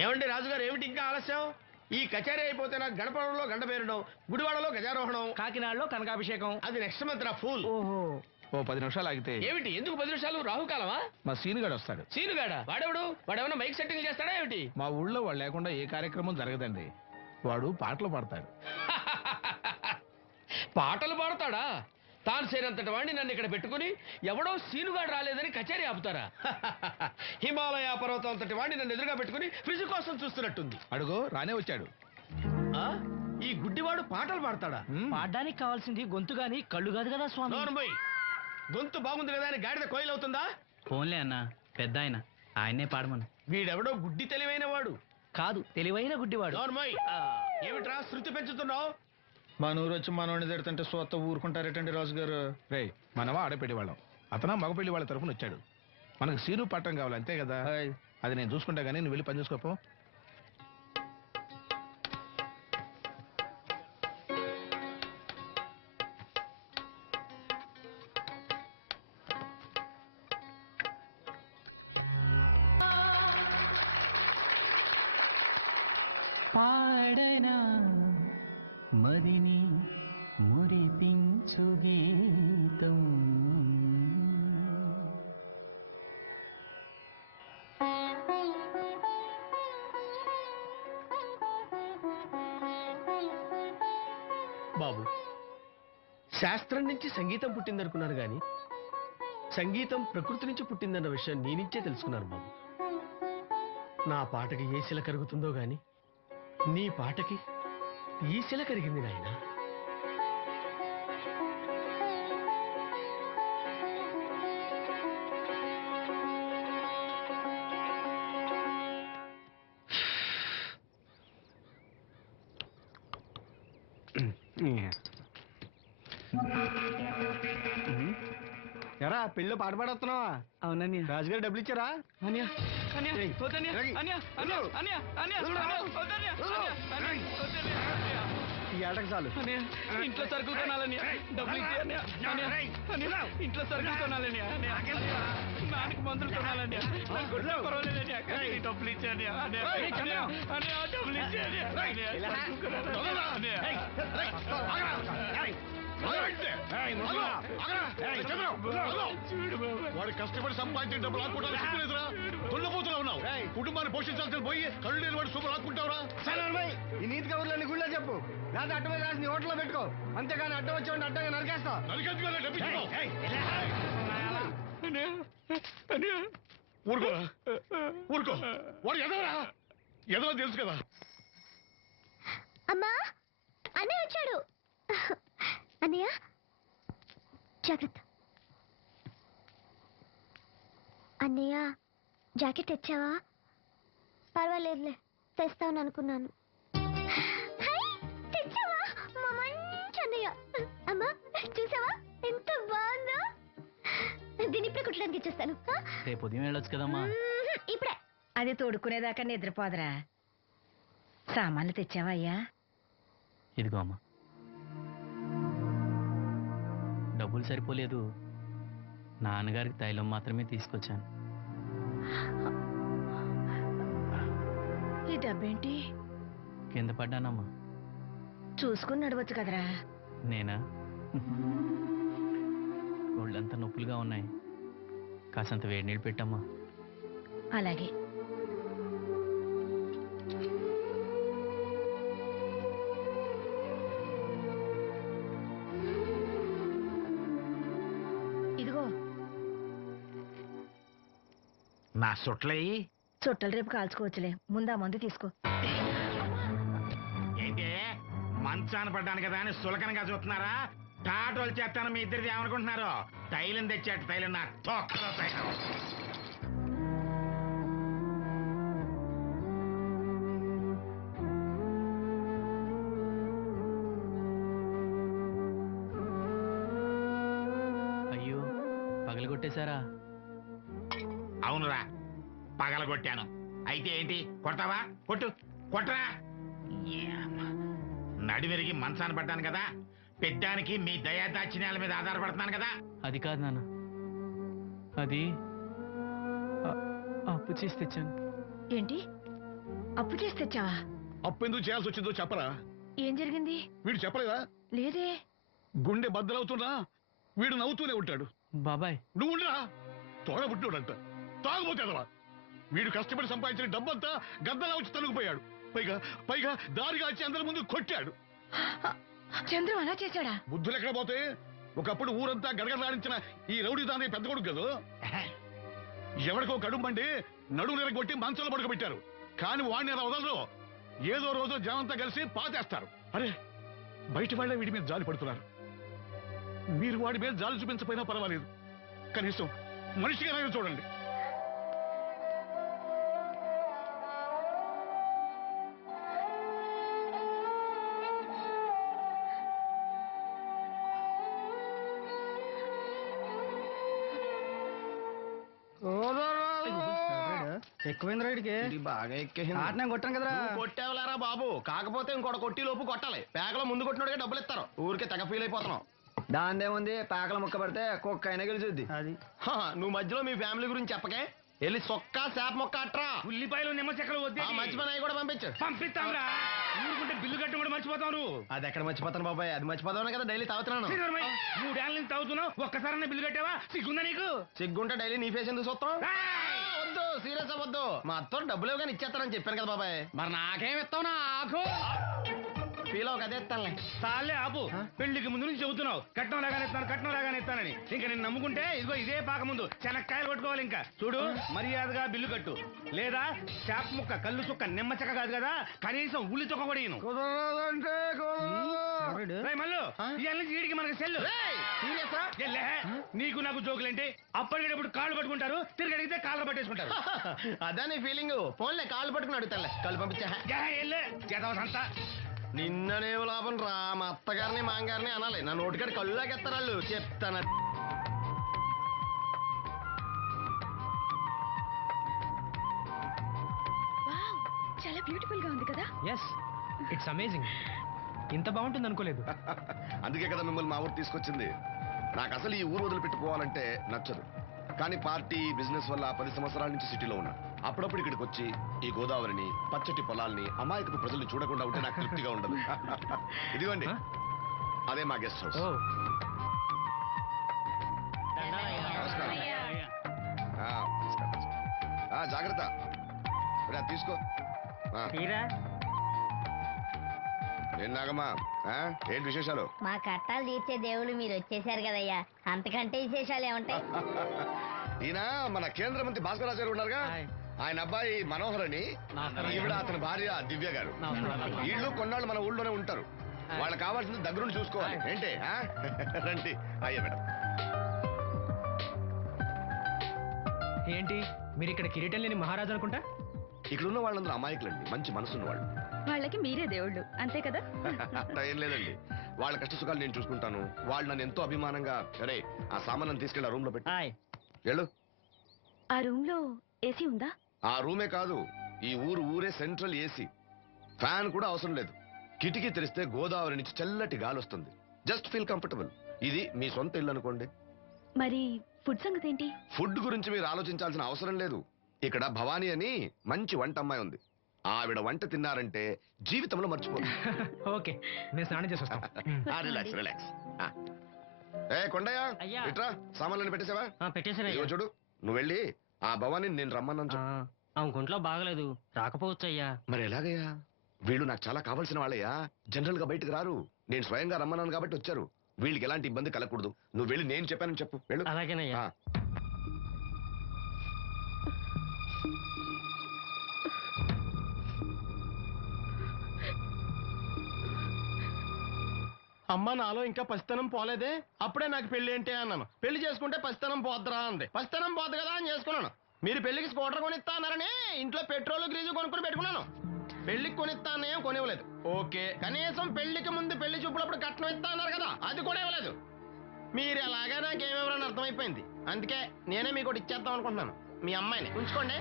ఏమండి రాజుగారు, ఏమిటి ఇంకా ఆలస్యం? ఈ కచేరీ అయిపోతే నాకు గణపవరంలో గంట పేరడం, గుడివాడలో గజారోహణం, కాకినాడలో కనకాభిషేకం. అది నెక్స్ట్ మంత్ రా ఫూల్. ఓహో, ఓ 10 నిమిషాలు ఆగితే ఏమిటి, ఎందుకు 10 నిమిషాలు? రాహుకాలమా? మా సీనుగాడు వస్తాడు. సీనుగాడా? వాడెవడు? వాడేమన్నా మైక్ సెట్టింగ్ చేస్తాడా ఏమిటి? మా ఊళ్ళో వాడు లేకుండా ఏ కార్యక్రమం జరగదండి. వాడు పాటలు పాడతాడు. పాటలు పాడతాడా? తాను సేనంతటి వాడిని నన్ను ఇక్కడ పెట్టుకుని ఎవడో సీనుగాడు రాలేదని కచేరీ ఆపుతారా? హిమాలయ పర్వతం అంతటి వాడిని నన్ను ఎదురుగా పెట్టుకుని ఫ్రిజ్ కోసం చూస్తున్నట్టుంది. అడుగో రానే వచ్చాడు. ఆ? ఈ గుడ్డివాడు పాటలు పాడతాడా? పాడడానికి కావాల్సింది గొంతు గాని కళ్ళు కాదు కదా స్వామి. నోర్మోయ్, గొంతు బాగుంది కదా అని గాడిద కోయిల్ అవుతుందా? ఫోన్లే అన్న, పెద్ద ఆయన్నే పాడమను. వీడెవడో గుడ్డి తెలివైన వాడు కాదు, తెలివైన గుడ్డివాడు. నోర్మోయ్, ఏమిట్రా శృతి పెంచుతున్నావు? మన ఊరు వచ్చి మనోడిని తిడుతుంటే సొత్త ఊరుకుంటారేటండి రాజుగారు? రే మనవా ఆడపెళ్లి వాళ్ళం, అతను మగపెళ్లి వాళ్ళ తరఫున వచ్చాడు. మనకు సీను పట్టం కావాలి అంతే కదా. అది నేను చూసుకుంటా గానీ నువ్వు వెళ్ళి పని చూసుకోపో. పాడనా మదిని మురిపించు గీతం. బాబు, శాస్త్రం నుంచి సంగీతం పుట్టిందనుకున్నారు గాని సంగీతం ప్రకృతి నుంచి పుట్టిందన్న విషయం నీ నుంచే తెలుసుకున్నారు బాబు. నా పాటకి ఏ శిల కరుగుతుందో గాని నీ పాటకి ఈ శిల కరిగింది నాయన. ఎరా పెళ్ళి పాట పాడుతున్నావా? అవునన్య. రాజుగారు డబ్బులు ఇచ్చారా? అన్య అన్య ఏయ్, వద్దన్య ఏయ్, అన్య అన్య అన్య అన్య వద్దన్య అన్య. ఈ ఏటకు చాలు. అన్య ఇంట్లో సరుకులు కొనాలని డబ్బులు ఇచ్చే అన్య. అన్య అన్య ఇంట్లో సరుకులు కొనాలని అన్య. నాన్నకి మందులు కొనాలని పర్వాలేదని డబ్బులు ఇచ్చే అన్య. అన్య అన్య డబ్బులు ఇచ్చే అన్య. వాడు కష్టపడి సంపాదించిన డబ్బులు ఆడుకుంటారా? సిగ్గులేదురా? దున్నపోతున్నా ఉన్నావు. కుటుంబాన్ని పోషించాల్సిన పోయి కళ్ళు లేని వాడు సూపర్ ఆడుకుంటావురా? ఈ నీతి కబుర్లన్నీ గుళ్ళో చెప్పు, లేదా అడ్డమే రాసి హోటల్లో పెట్టుకో. అంతేగాని అడ్డం వచ్చి అడ్డంగా నరికేస్తా. నరికెందుకు డబ్బు ఇచ్చుకో. అన్య అన్య ఊరుకోరా, ఊరుకో. వాడు ఎదవరా? ఎదవ తెలుసు కదా. అమ్మా, అన్నయ్య వచ్చాడు. అన్నయ్య జాగ్రత్త. అన్నయ్య జాకెట్ తెచ్చావా? పర్వాలేదులే, తెస్తావని అనుకున్నాను. తెచ్చావా? మా మంచి అన్నయ్య. అమ్మా చూసావా ఎంత బాగుందో? దీన్ని ఇప్పుడే కుట్టడానికి ఇచ్చేస్తాను. రేపు ఉదయం వెళ్ళొచ్చు కదమ్మా. ఇప్పుడే. అది తోడుకునేదాకా నిద్రపోదరా. సామాన్లు తెచ్చావా అయ్యా? ఇదిగో అమ్మా. డబ్బులు సరిపోలేదు, నాన్నగారికి తైలం మాత్రమే తీసుకొచ్చాను. ఈ డబ్బేంటి? కింద పడ్డానమ్మా. చూసుకుని నడవచ్చు కదరా. నేనా? ఒళ్ళంతా నొప్పులుగా ఉన్నాయి, కాసంత వేడి నీళ్ళు పెట్టమ్మా. అలాగే. ఇదిగో నా సొట్లయి చుట్టలు రేపు కాల్చుకోవచ్చులే, ముందా మందు తీసుకో. ఏంటి మంచాన పడ్డాను కదా అని సులకనగా చూస్తున్నారా? టాటోలు చేస్తాను మీ ఇద్దరిది ఏమనుకుంటున్నారు? తైలం తెచ్చాడు, తైలం నా తొక్కలో తైలం. అయ్యో, పగలగొట్టేశారా? అవునురా, పగలగొట్టాను. అయితే ఏంటి, కొడతావా? కొట్టు, కొట్టరా. నడివిరిగి మంచాన పడ్డాను కదా, పెద్దానికి మీ దయాదాక్షిణ్యాల మీద ఆధారపడుతున్నాను కదా. అది కాదు నాన్న, అది అప్పు చేసి తెచ్చాను. ఏంటి? అప్పు చేసి తెచ్చావా? అప్పు ఎందుకు చేయాల్సి వచ్చిందో చెప్పరా? ఏం జరిగింది? వీడు చెప్పలేదా? లేదే. గుండె బద్దలవుతున్నా వీడు నవ్వుతూనే ఉంటాడు. బాబాయ్ నువ్వు ఉండరా, తోడబుట్టినోడంట, తాగుపోతాడవా. వీడు కష్టపడి సంపాదించిన డబ్బంతా గద్దలా వచ్చి తనుకుపోయాడు. పైగా పైగా దారిగా వచ్చి అందరి ముందు కొట్టాడు. చంద్రం అలా చేశాడా? బుద్ధులు ఎక్కడ పోతే, ఒకప్పుడు ఊరంతా గడగడలాడించిన ఈ రౌడీ దాని పెద్ద కొడుకు కదా. ఎవరికో కడుంబండి నడుము నిరగొట్టి మంచంలో పడుకోబెట్టారు. కానీ వాడిని అలా వదలరు. ఏదో రోజు జనంతా కలిసి పాతేస్తారు. అరే, బయట వాళ్ళే వీడి మీద జాలి పడుతున్నారు. మీరు వాడి మీద జాలి చూపించకపోయినా పర్వాలేదు, కనీసం మనిషిగా చూడండి. ఎక్కువైంది రైడ్కి బాగా ఎక్కేసింది. ఆటనే కొట్టాను కదరా. కొట్టేవలేరా బాబు, కాకపోతే ఇంకోటి కొట్టి లోపు కొట్టాలి. పేకలో ముందు కొట్టినోడికే డబ్బులు ఇస్తారు. ఊరికే తెగ ఫీల్ అయిపోతున్నావు. దాందేముంది, పేకల ముక్క పడితే కుక్క అయినా గెలిచుద్ది. అది నువ్వు మధ్యలో మీ ఫ్యామిలీ గురించి చెప్పకే. వెళ్ళి సొక్క చేప మొక్క అట్రా. ఉల్లిపాయలు నిమ్మ చెక్కలు వద్దే మర్చిపోయినా కూడా పంపించు. పంపిస్తాంరా. ఊరుకుంటే బిల్లు కట్టడం కూడా మర్చిపోతావు. అది ఎక్కడ మర్చిపోతాను బాబాయ్, అది మర్చిపోతాను కదా డైలీ తాగుతున్నాను. 3 ఏళ్ళ నుంచి తాగుతున్నావు, ఒక్కసారి బిల్లు కట్టావా? సిగ్గుందా నీకు? సిగ్గుంటే డైలీ నీ ఫేస్ ఎందుకు చూస్తాం? వద్దు, సీరియస్ అవ్వద్దు. మా అత్తో డబ్బులు ఇవ్వగానే ఇచ్చేస్తానని చెప్పాను కదా బాబాయ్. మరి నాకేం ఇస్తావు? నాకు ఫీల్ అవ్వక అదే ఇస్తానులే. చాలే ఆపు. పెళ్లికి ముందు నుంచి చెబుతున్నావు కట్నం లాగానే ఇస్తాను, కట్నం లాగానే ఇస్తానని. ఇంకా నేను నమ్ముకుంటే ఇదిగో ఇదే పాక ముందు శనక్కాయలు కొట్టుకోవాలి. ఇంకా చూడు, మర్యాదగా బిల్లు కట్టు, లేదా చేప ముక్క, కళ్ళు చుక్క, నిమ్మ చెక్క కాదు కదా, కనీసం ఉల్లి చుక్క కూడా ఇయ్యను. మళ్ళీ ఇవాళ నుంచి వీడికి మనకి సెల్లు. ఎల్లే, నీకు నాకు జోకులంటే అప్పటికేటప్పుడు కాళ్ళు పట్టుకుంటారు, తిరిగి అడిగితే కాళ్ళు పట్టేసుకుంటారు. అదే నీ ఫీలింగ్. ఫోన్లే కాళ్ళు పట్టుకుని అడుగుతానులే. కాళ్ళు పంపించా. ఎల్లే జతవసంతా. నిన్ననేవు లాభం రా. మా అత్తగారిని మాంగారిని అనాలి. నా నోటికాడి కళ్ళులాగెత్తారు వాళ్ళు. చెప్తాను. వావ్, చాలా బ్యూటిఫుల్ గా ఉంది కదా? Yes, it's amazing. ఇంత బాగుంటుంది అనుకోలేదు. అందుకే కదా మిమ్మల్ని మా ఊరు తీసుకొచ్చింది. నాకు అసలు ఈ ఊరు వదిలిపెట్టుకోవాలంటే నచ్చదు. కానీ పార్టీ, బిజినెస్ వల్ల 10 సంవత్సరాల నుంచి సిటీలో ఉన్నా. అప్పుడప్పుడు ఇక్కడికి వచ్చి ఈ గోదావరిని, పచ్చటి పొలాల్ని, అమాయకపు ప్రజల్ని చూడకుండా ఉంటే నాకు తృప్తిగా ఉండదు. ఇదిగోండి, అదే మా గెస్ట్ హౌస్. నమస్కారం. జాగ్రత్త, తీసుకో. ఏం నాగమ్మా, ఏంటి విశేషాలు? మా కట్టాలు తీర్చే దేవుళ్ళు మీరు వచ్చేసారు కదయ్యా, అంతకంటే విశేషాలు ఏముంటాయి? ఈయన మన కేంద్ర మంత్రి భాస్కరాచార్య ఉన్నారుగా, ఆయన అబ్బాయి మనోహర్ అని, ఈవిడ అతని భార్య దివ్య గారు. వీళ్ళు కొన్నాళ్ళు మన ఊళ్ళోనే ఉంటారు. వాళ్ళకి కావాల్సింది దగ్గరుండి చూసుకోవాలి. ఏంటి? రండి. అయ్యా మేడం. ఏంటి మీరు ఇక్కడ కిరీటం లేని మహారాజు అనుకుంటా? ఇక్కడ ఉన్న వాళ్ళందరూ అమాయకులండి, మంచి మనసున్న వాళ్ళు. వాళ్ళకి మీరే దేవుళ్ళు, అంతే కదా? అట్లా ఏం లేదండి. వాళ్ళ కష్ట సుఖాలు నేను చూసుకుంటాను. వాళ్ళు నన్ను ఎంతో అభిమానంగా, సరే ఆ సామాన్ తీసుకెళ్ళి ఆ రూమ్ లో పెట్టి వెళ్ళు. ఆ రూమ్ లో ఏసీ ఉందా? ఆ రూమే కాదు, ఈ ఊరే సెంట్రల్ ఏసీ. ఫ్యాన్ కూడా అవసరం లేదు. కిటికీ తెరిస్తే గోదావరి నుంచి చల్లటి గాలి వస్తుంది. Just feel comfortable. ఇది మీ సొంత ఇల్లు అనుకోండి. మరి ఫుడ్ సంగతి ఏంటి? ఫుడ్ గురించి మీరు ఆలోచించాల్సిన అవసరం లేదు. ఇక్కడ భవానీ అని మంచి వంట అమ్మాయి ఉంది. ఆవిడ వంట తిన్నారంటే జీవితంలో మర్చిపోదు. ఓకే, నేను స్నానం చేసి వస్తాను. Relax relax. ఏ కొండయ్య, ఇట్రా, సామాన్లను పెట్టేసావా? ఇదిగో చూడు, నువ్వు వెళ్ళి ఆ భవానీ నేను రమ్మన్నాను. ఆ గుంట్లో బాగలేదు, రాకపోవచ్చయ్యా. మరి ఎలాగయ్యా? వీళ్ళు నాకు చాలా కావాల్సిన వాళ్ళయ్యా. జనరల్ గా బయటకు రారు. నేను స్వయంగా రమ్మన్నాను కాబట్టి వచ్చారు. వీళ్ళకి ఎలాంటి ఇబ్బంది కలగకూడదు. నువ్వు వెళ్ళి నేను చెప్పానని చెప్పు. వెళ్ళు. అలాగేనయ్యా. అమ్మ నాలో ఇంకా పసితనం పోలేదే, అప్పుడే నాకు పెళ్లి ఏంటి అన్నాను. పెళ్లి చేసుకుంటే పసితనం పోద్దురా అంది. పసితనం పోద్దు కదా అని చేసుకున్నాను. మీరు పెళ్లికి స్కూటర్ కొనిస్తా అన్నారని ఇంట్లో పెట్రోల్ గ్రీజు కొనుక్కుని పెట్టుకున్నాను. పెళ్లికి కొనిస్తా అన్నయం కొనివ్వలేదు. ఓకే, కనీసం పెళ్లికి ముందు పెళ్లి చూపులప్పుడు కట్నం ఇస్తా అన్నారు కదా, అది కూడా ఇవ్వలేదు. మీరు ఎలాగా నాకేమెవరని అర్థమైపోయింది. అందుకే నేనే మీకు ఒకటి ఇచ్చేద్దాం అనుకుంటున్నాను. మీ అమ్మాయిని ఉంచుకోండి.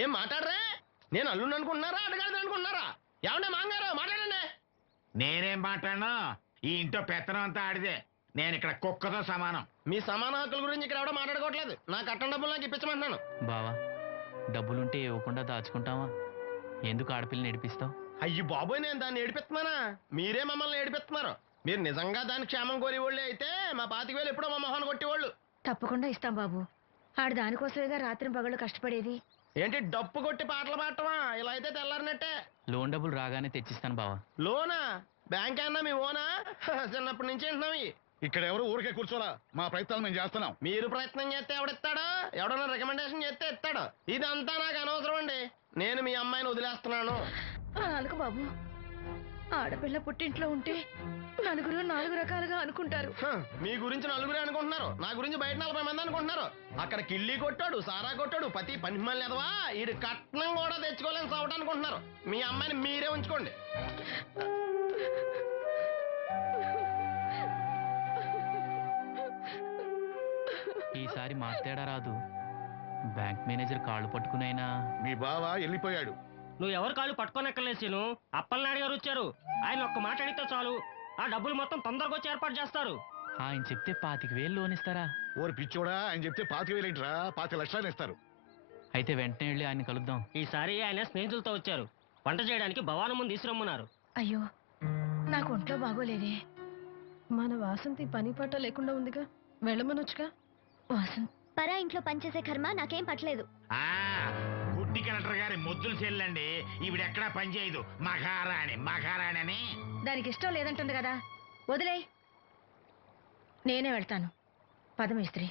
ఏం మాట్లాడరే? నేను అల్లుండి అనుకుంటున్నారా, అడగాలి అనుకుంటున్నారా? ఏమంటే మాంగారు మాట్లాడండి. నేనేం మాట్లాడను, ఈ ఇంట్లో పెత్తనం అంతా ఆడిదే. నేను ఇక్కడ కుక్కతో సమానం. మీ సమాన హక్కుల గురించి ఇక్కడ ఎవడో మాట్లాడుకోవట్లేదు. నా కట్టం డబ్బులు నాకు ఇప్పించమంటున్నాను. బావా డబ్బులుంటే ఇవ్వకుండా దాచుకుంటావా? ఎందుకు ఆడపిల్లని ఏడిపిస్తావు? అయ్యి బాబోయ్, నేను దాన్ని ఏడిపిస్తున్నానా? మీరే మమ్మల్ని ఏడిపిస్తున్నారు. మీరు నిజంగా దాని క్షేమం కోరేవాళ్ళే అయితే మా 25,000 ఎప్పుడో మా మొహాన్ని కొట్టేవాళ్ళు. తప్పకుండా ఇస్తాం బాబు. ఆడు దానికోసమేగా రాత్రి పగళ్ళు కష్టపడేది. ఏంటి డప్పు కొట్టి పాటలు పాడటమా? ఇలా అయితే తెల్లారినట్టే. లోన్ డబ్బులు రాగానే తెచ్చిస్తాను బావా. లోనా? బ్యాంక్ అన్నా మీ ఓనా? చిన్నప్పటి నుంచి వింటున్నాం. ఇక్కడ ఎవరు ఊరికే కూర్చోలా, మా ప్రయత్నాలు మేము చేస్తున్నాం. మీరు ప్రయత్నం చేస్తే ఎవడిస్తాడు? ఎవడన్నా రికమెండేషన్ చేస్తే ఇస్తాడు. ఇదంతా నాకు అనవసరం అండి. నేను మీ అమ్మాయిని వదిలేస్తున్నాను. అనుకు బాబు, ఆడపిల్ల పుట్టింట్లో ఉంటే నలుగురు 4 రకాలుగా అనుకుంటారు. మీ గురించి నలుగురే అనుకుంటున్నారు, నా గురించి బయట 40 మంది అనుకుంటున్నారు. అక్కడ కిళ్ళి కొట్టాడు, సారా కొట్టాడు, పతి పని మళ్ళీ ఎదవా, ఈడు కట్నం కూడా తెచ్చుకోలేని సవట అనుకుంటున్నారు. మీ అమ్మాయిని మీరే ఉంచుకోండి. ఈసారి మాట్లాడా రాదు. బ్యాంక్ మేనేజర్ కాళ్ళు పట్టుకునైనా మీ బావ వెళ్ళిపోయాడు. నువ్వు ఎవరు కాళ్ళు పట్టుకోనక్కర్లేదు సీను. అప్పలనాయుడు గారు వచ్చారు. ఆయన ఒక్క మాట అడిగితే చాలు, ఆ డబ్బులు మొత్తం తొందరగా వచ్చి ఏర్పాటు చేస్తారు. ఆయన చెప్తే 25,000 లోన్ ఇస్తారా? ఓరి పిచ్చోడా, ఆయన చెప్తే 25,000 ఏంట్రా, 25 లక్షలు ఇస్తారు. అయితే వెంటనే వెళ్ళి ఆయన కలుద్దాం. ఈసారి ఆయన స్నేహితులతో వచ్చారు. వంట చేయడానికి భవానం ముందు తీసుకురమ్మన్నారు. అయ్యో, నాకు ఒంట్లో బాగోలేదే. మన వాసంతి పని పట్ట లేకుండా ఉందిగా, వెళ్ళమనొచ్చుగా. వాసంతి పరా ఇంట్లో పనిచేసే కర్మ నాకేం పట్టలేదు. గుడ్డి కలెక్టర్ గారి ముద్దులు చెల్లండి. ఈవిడెక్కడా పనిచేయదు. మహారాణి అని. దానికి ఇష్టం లేదంటుంది కదా, వదిలే. నేనే వెళ్తాను. పదమేస్త్రి.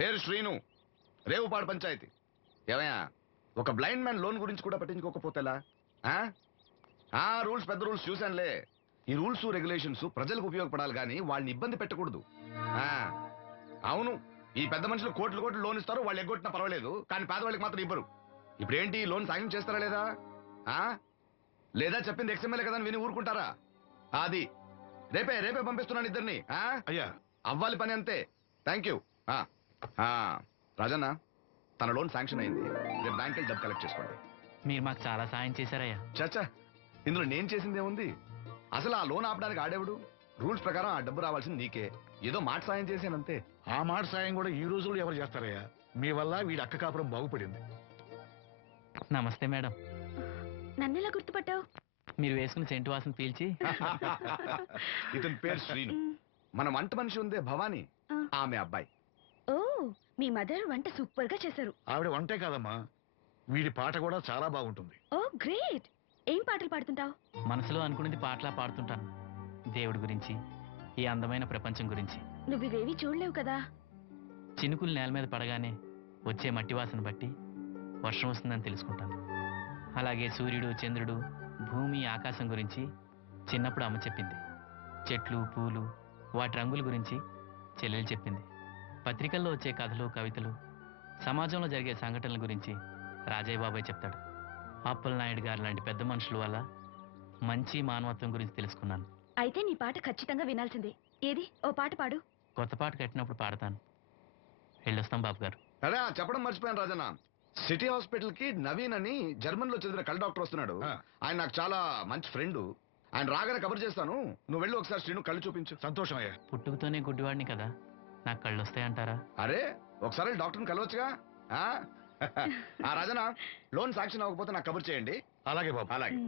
పేరు శ్రీను, రేవుపాడు పంచాయతీ. ఏమయ్యా, ఒక బ్లైండ్ మ్యాన్ లోన్ గురించి కూడా పట్టించుకోకపోతేలా? రూల్స్ పెద్ద రూల్స్ చూశానులే. ఈ రూల్స్ రెగ్యులేషన్స్ ప్రజలకు ఉపయోగపడాలి కానీ వాళ్ళని ఇబ్బంది పెట్టకూడదు. అవును, ఈ పెద్ద మనుషులు కోట్లు లోన్ ఇస్తారు, వాళ్ళు ఎగ్గొట్టినా పర్వాలేదు, కానీ పేదవాళ్ళకి మాత్రం ఇవ్వరు. ఇప్పుడేంటి, లోన్ సాయం చేస్తారా లేదా? లేదా చెప్పింది ఎక్స్ఎంఎల్ఏ కదా అని విని ఊరుకుంటారా? అది రేపే పంపిస్తున్నాను ఇద్దరిని. అయ్యా, అవ్వాలి పని అంతే. Thank you. రాజన్న, తన లోన్ శాంక్షన్ అయింది. రేపు బ్యాంక్ వెళ్ళి డబ్బు కలెక్ట్ చేసుకోండి. మీరు మాకు చాలా సాయం చేశారయ్యా. చచ్చా, ఇందులో నేను చేసిందే ఉంది. అసలు ఆ లోన్ ఆపడానికి ఆడేవుడు? రూల్స్ ప్రకారం ఆ డబ్బు రావాల్సింది నీకే. ఏదో మాట సాయం చేశానంతే. ఆ మాట సాయం కూడా ఈ రోజుల్లో ఎవరు చేస్తారయ్యా? మీ వల్ల వీడి అక్క కాపురం బాగుపడింది. నమస్తే మేడం. నన్నెలా గుర్తుపట్టావు? మీరు వేసుకున్న సెంటు వాసన పీల్చి. ఇతని పేరు శ్రీను. మన వంట మనిషి ఉందే భవానీ, ఆమె అబ్బాయి. ఓ, మీ మదర్ వంట సూపర్ గా చేశారు. ఆవిడ వంటే కాదమ్మా, వీడి పాట కూడా చాలా బాగుంటుంది. ఓ గ్రేట్. ఏం పాటలు పాడుతుంటావు? మనసులో అనుకున్నది పాటలా పాడుతుంటాను. దేవుడి గురించి, ఈ అందమైన ప్రపంచం గురించి. నువ్వు ఇవేవి చూడలేవు కదా. చినుకులు నేల మీద పడగానే వచ్చే మట్టి వాసన బట్టి వర్షం వస్తుందని తెలుసుకుంటాను. అలాగే సూర్యుడు, చంద్రుడు, భూమి, ఆకాశం గురించి చిన్నప్పుడు అమ్మ చెప్పింది. చెట్లు, పూలు, వాటి రంగుల గురించి చెల్లెలు చెప్పింది. పత్రికల్లో వచ్చే కథలు, కవితలు, సమాజంలో జరిగే సంఘటనల గురించి రాజయ్య బాబాయ్ చెప్తాడు. అప్పలనాయుడు గారు లాంటి పెద్ద మనుషుల వల్ల మంచి మానవత్వం గురించి తెలుసుకున్నాను. అయితే నీ పాట ఖచ్చితంగా వినాల్సిందే. ఏది, ఓ పాట పాడు. కొత్త పాట కట్టినప్పుడు పాడతాను. వెళ్ళొస్తాం బాబు గారు. అదే చెప్పడం మర్చిపోయాను రాజన్న. సిటీ హాస్పిటల్ కి నవీన్ అని జర్మన్ లో చదివిన కళ్ళ డాక్టర్ వస్తున్నాడు. ఆయన నాకు చాలా మంచి ఫ్రెండ్. ఆయన రాగానే కబర్ చేస్తాను. నువ్వు వెళ్ళి ఒకసారి శ్రీను కళ్ళు చూపించు. సంతోషం అయ్యా. పుట్టుకతోనే గుడ్డివాడిని కదా, నాకు కళ్ళు వస్తాయంటారా? అరే, ఒకసారి డాక్టర్ని కలవచ్చుగా. రాజన్న, లోన్ శాంక్షన్ అవ్వకపోతే నాకు కబర్ చేయండి. అలాగే బాబు. అలాగే.